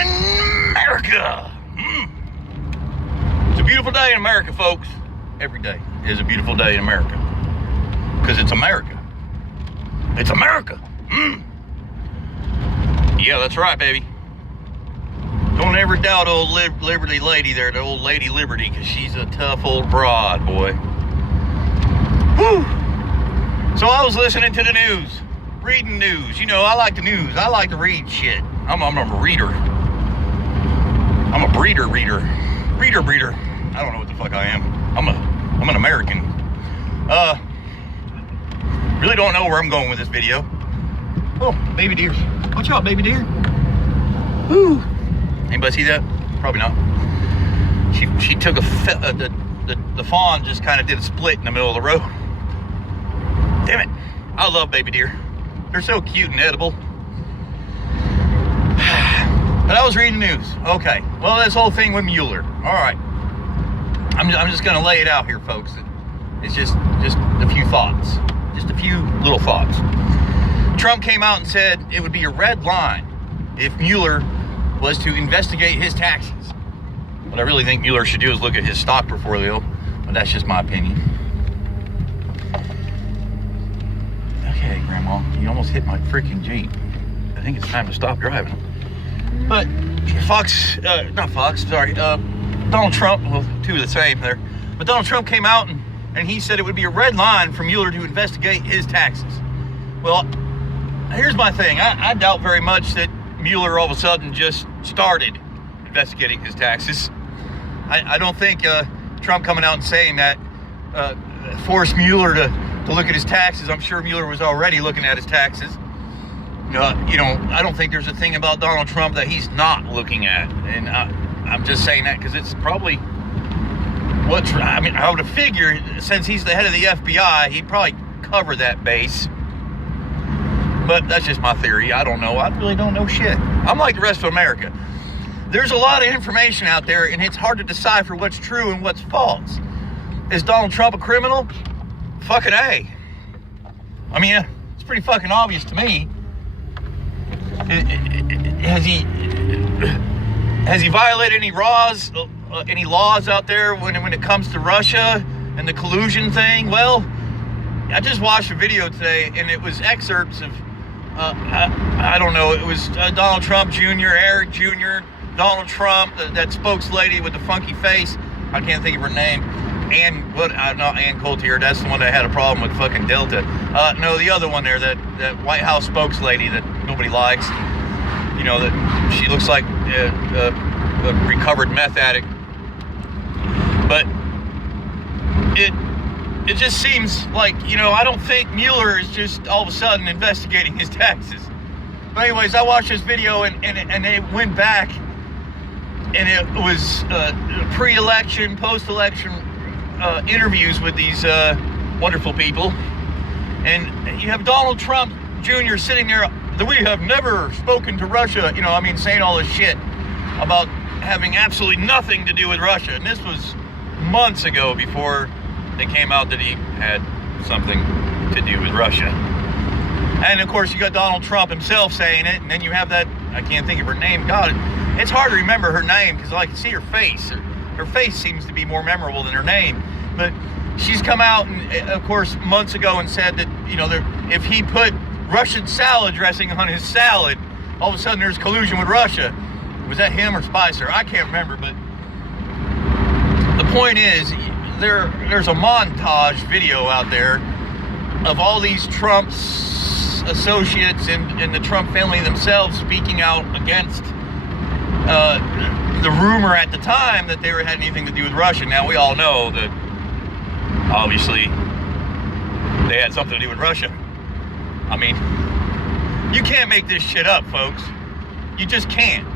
in America. It's a beautiful day in America, folks. Every day is a beautiful day in America. Because it's America. It's America. Yeah, that's right, baby. Don't ever doubt old Liberty Lady there, the old Lady Liberty, because she's a tough old broad, boy. Whew. So I was listening to the news, reading news. You know, I like the news. I like to read shit. I'm a reader. I'm a breeder. I don't know what the fuck I am. I'm an American. Really don't know where I'm going with this video. Oh, baby deer. Watch out, baby deer. Woo. Anybody see that? Probably not. She took the fawn just kind of did a split in the middle of the road. Damn it. I love baby deer. They're so cute and edible. But I was reading news. Okay. Well, this whole thing with Mueller. All right. I'm just going to lay it out here, folks. It's just a few thoughts. Just a few little thoughts. Trump came out and said it would be a red line if Mueller was to investigate his taxes. What I really think Mueller should do is look at his stock portfolio, but that's just my opinion. Okay, Grandma, you almost hit my freaking Jeep. I think it's time to stop driving. But Donald Trump, well, two of the same there. But Donald Trump came out and he said it would be a red line for Mueller to investigate his taxes. Well, here's my thing. I doubt very much that Mueller all of a sudden just started investigating his taxes. I don't think Trump coming out and saying that forced Mueller to look at his taxes. I'm sure Mueller was already looking at his taxes. I don't think there's a thing about Donald Trump that he's not looking at. And I'm just saying that because it's probably I would have figured since he's the head of the FBI, he'd probably cover that base. But that's just my theory. I don't know. I really don't know shit. I'm like the rest of America. There's a lot of information out there, and it's hard to decipher what's true and what's false. Is Donald Trump a criminal? Fucking A. I mean, it's pretty fucking obvious to me. Has he violated any laws out there when it comes to Russia and the collusion thing? Well, I just watched a video today, and it was excerpts of I don't know. It was Donald Trump Jr., Eric Jr., Donald Trump, that spokeslady with the funky face. I can't think of her name. Ann Coulter. That's the one that had a problem with fucking Delta. No, the other one there, that White House spokeslady that nobody likes. You know, that she looks like a recovered meth addict. But it just seems like, I don't think Mueller is just all of a sudden investigating his taxes. But anyways, I watched this video and they went back and it was pre-election, post-election interviews with these wonderful people. And you have Donald Trump Jr. sitting there, we have never spoken to Russia, saying all this shit about having absolutely nothing to do with Russia. And this was months ago before it came out that he had something to do with Russia. And of course you got Donald Trump himself saying it, and then you have that, I can't think of her name, God, it's hard to remember her name because I can see her face. Her face seems to be more memorable than her name. But she's come out and of course months ago and said that, if he put Russian salad dressing on his salad, all of a sudden there's collusion with Russia. Was that him or Spicer? I can't remember, but the point is, there's a montage video out there of all these Trump's associates and the Trump family themselves speaking out against the rumor at the time that they had anything to do with Russia. Now, we all know that, obviously, they had something to do with Russia. I mean, you can't make this shit up, folks. You just can't.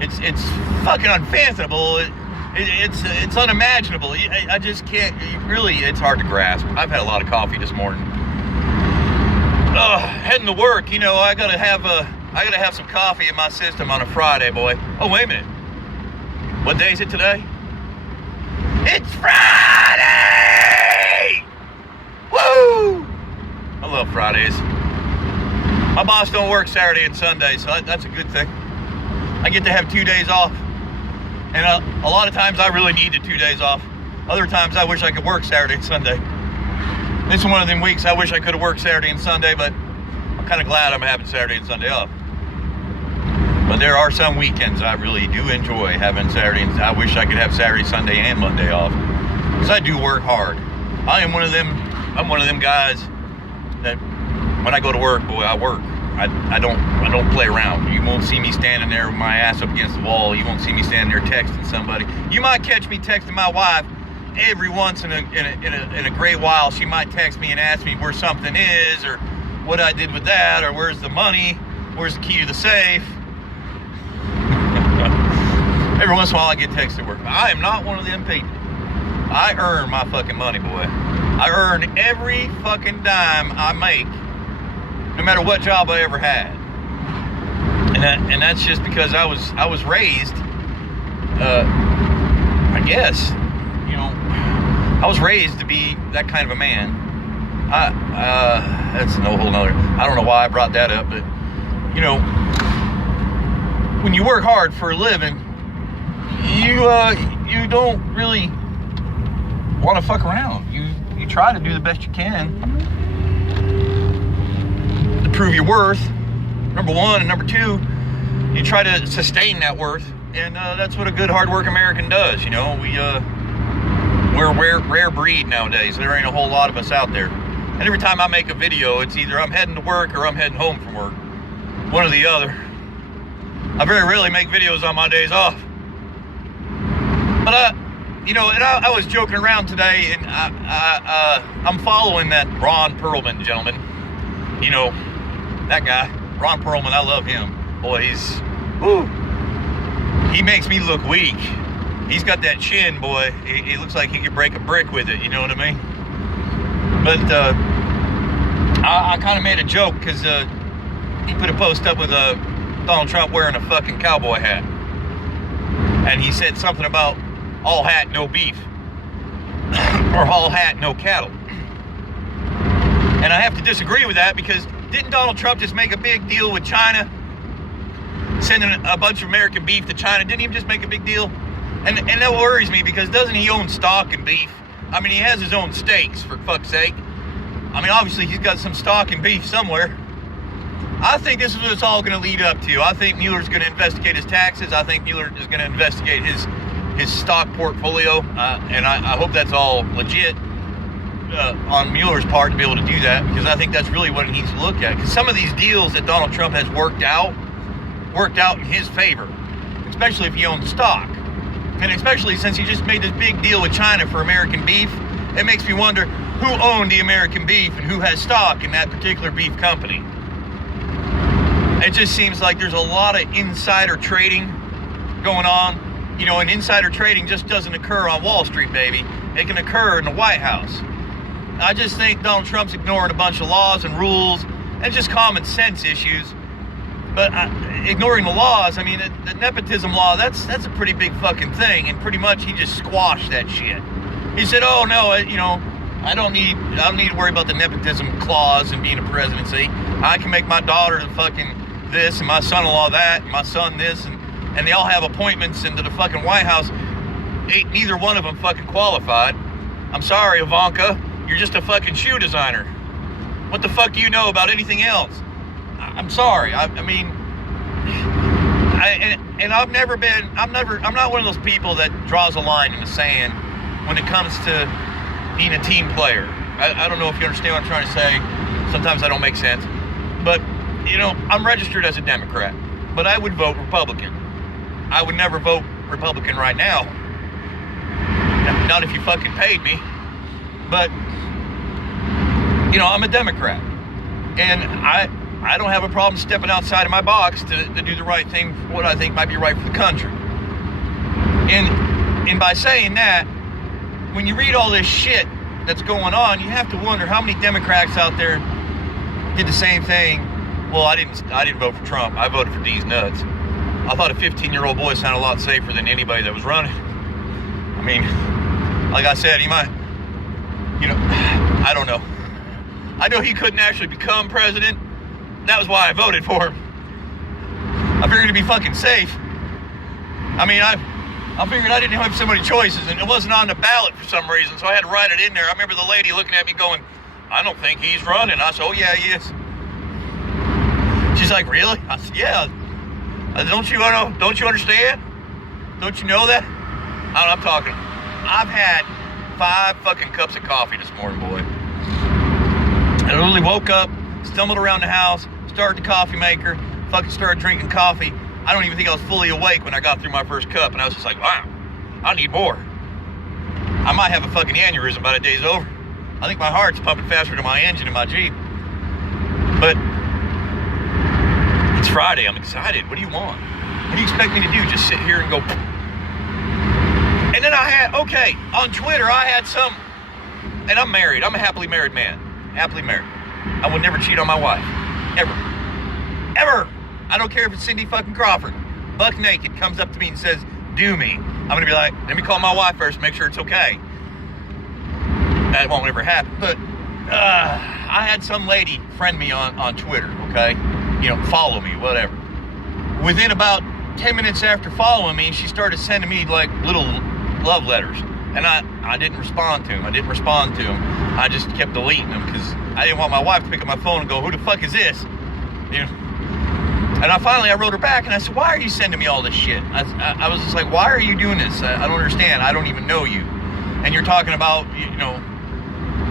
It's fucking unfathomable. It's unimaginable. I just can't. It's hard to grasp. I've had a lot of coffee this morning. Heading to work. I gotta have some coffee in my system on a Friday, boy. Oh, wait a minute. What day is it today? It's Friday! Woo! I love Fridays. My boss don't work Saturday and Sunday, so that's a good thing. I get to have 2 days off. And a lot of times I really need the 2 days off. Other times I wish I could work Saturday and Sunday. This is one of them weeks I wish I could have worked Saturday and Sunday, but I'm kind of glad I'm having Saturday and Sunday off. But there are some weekends I really do enjoy having Saturday, and I wish I could have Saturday, Sunday, and Monday off. Because I do work hard. I'm one of them guys that when I go to work, boy, I work. I don't play around. You won't see me standing there with my ass up against the wall. You won't see me standing there texting somebody. You might catch me texting my wife every once in a great while. She might text me and ask me where something is, or what I did with that, or where's the money, where's the key to the safe. Every once in a while I get texted at work. I am not one of them people. I earn my fucking money, boy. I earn every fucking dime I make, no matter what job I ever had. And that's just because I was raised, I guess, you know, I was raised to be that kind of a man. That's no whole nother, I don't know why I brought that up, but, you know, when you work hard for a living, you don't really want to fuck around. You try to do the best you can to prove your worth, number one, and number two, you try to sustain that worth, and that's what a good hard-working American does. You know, we're a rare breed nowadays. There ain't a whole lot of us out there, and every time I make a video, it's either I'm heading to work or I'm heading home from work, one or the other. I very rarely make videos on my days off. But you know, and I was joking around today, and I'm following that Ron Perlman gentleman. You know, that guy, Ron Perlman. I love him. Boy, he makes me look weak. He's got that chin, boy. He looks like he could break a brick with it. You know what I mean? But I kind of made a joke because he put a post up with Donald Trump wearing a fucking cowboy hat, and he said something about all hat, no beef, or all hat, no cattle. And I have to disagree with that, because didn't Donald Trump just make a big deal with China, sending a bunch of American beef to China? Didn't he just make a big deal? And that worries me, because doesn't he own stock in beef? I mean, he has his own steaks, for fuck's sake. I mean, obviously he's got some stock in beef somewhere. I think this is what it's all going to lead up to. I think Mueller's going to investigate his taxes. I think Mueller is going to investigate his stock portfolio, and I hope that's all legit on Mueller's part to be able to do that, because I think that's really what he needs to look at. Because some of these deals that Donald Trump has worked out in his favor, especially if he owns stock, and especially since he just made this big deal with China for American beef. It makes me wonder who owned the American beef and who has stock in that particular beef company. It just seems like there's a lot of insider trading going on. You know, and insider trading just doesn't occur on Wall Street, baby. It can occur in the White House. I just think Donald Trump's ignoring a bunch of laws and rules and just common sense issues. But ignoring the laws, I mean, the nepotism law, that's a pretty big fucking thing. And pretty much he just squashed that shit. He said, oh no, you know, I don't need to worry about the nepotism clause and being a presidency. I can make my daughter the fucking this, and my son-in-law that, and my son this, and they all have appointments into the fucking White House. Ain't neither one of them fucking qualified. I'm sorry, Ivanka, you're just a fucking shoe designer. What the fuck do you know about anything else? I'm sorry. I'm not one of those people that draws a line in the sand when it comes to being a team player. I don't know if you understand what I'm trying to say. Sometimes I don't make sense. But, you know, I'm registered as a Democrat, but I would vote Republican. I would never vote Republican right now. Not if you fucking paid me. But, you know, I'm a Democrat. And I don't have a problem stepping outside of my box to do the right thing for what I think might be right for the country. And by saying that, when you read all this shit that's going on, you have to wonder how many Democrats out there did the same thing. Well, I didn't vote for Trump. I voted for these nuts. I thought a 15-year-old boy sounded a lot safer than anybody that was running. I mean, like I said, he might, you know, I don't know. I know he couldn't actually become president. That was why I voted for him. I figured he'd be fucking safe. I mean, I figured I didn't have so many choices, and it wasn't on the ballot for some reason, so I had to write it in there. I remember the lady looking at me going, I don't think he's running. I said, oh yeah, he is. She's like, really? I said, yeah. Don't you understand? Don't you know that? I'm talking. I've had 5 fucking cups of coffee this morning, boy. I literally woke up, stumbled around the house, started the coffee maker, fucking started drinking coffee. I don't even think I was fully awake when I got through my first cup, and I was just like, wow, I need more. I might have a fucking aneurysm by the day's over. I think my heart's pumping faster than my engine in my Jeep. But it's Friday, I'm excited. What do you want? What do you expect me to do? Just sit here and go. And then on Twitter, I had some, and I'm married. I'm a happily married man. Happily married. I would never cheat on my wife. Ever. Ever. I don't care if it's Cindy fucking Crawford. Buck naked comes up to me and says, do me. I'm going to be like, let me call my wife first, make sure it's okay. That won't ever happen. But I had some lady friend me on Twitter, okay? Follow me, whatever. Within about 10 minutes after following me, she started sending me like little love letters. And I didn't respond to them. I just kept deleting them because I didn't want my wife to pick up my phone and go, who the fuck is this? And I wrote her back and I said, why are you sending me all this shit? I was just like, why are you doing this? I don't understand. I don't even know you. And you're talking about,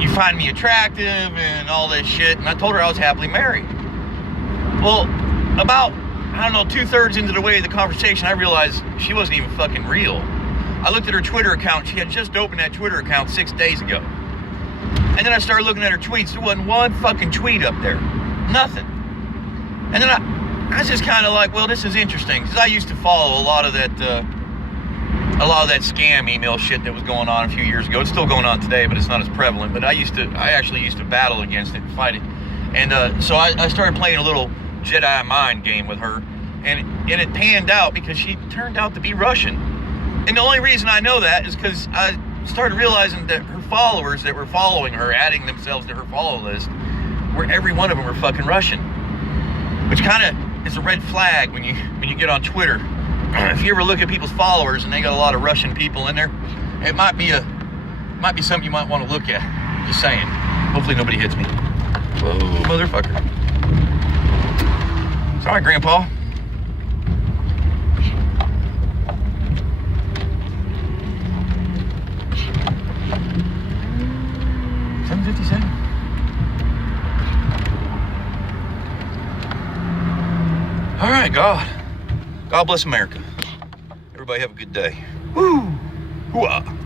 you find me attractive and all this shit. And I told her I was happily married. Well, about, 2/3 into the way of the conversation, I realized she wasn't even fucking real. I looked at her Twitter account. She had just opened that Twitter account 6 days ago. And then I started looking at her tweets. There wasn't one fucking tweet up there. Nothing. And then I was just kind of like, well, this is interesting. Because I used to follow a lot of that scam email shit that was going on a few years ago. It's still going on today, but it's not as prevalent. But I actually used to battle against it and fight it. And so I started playing a little Jedi mind game with her. And it panned out because she turned out to be Russian. And the only reason I know that is because I started realizing that her followers that were following her, adding themselves to her follow list, every one of them were fucking Russian. Which kind of is a red flag when you get on Twitter. If you ever look at people's followers and they got a lot of Russian people in there, it might be something you might want to look at. Just saying. Hopefully nobody hits me. Whoa, motherfucker. Sorry, Grandpa. All right, God bless America. Everybody have a good day. Woo! Hoo-ah.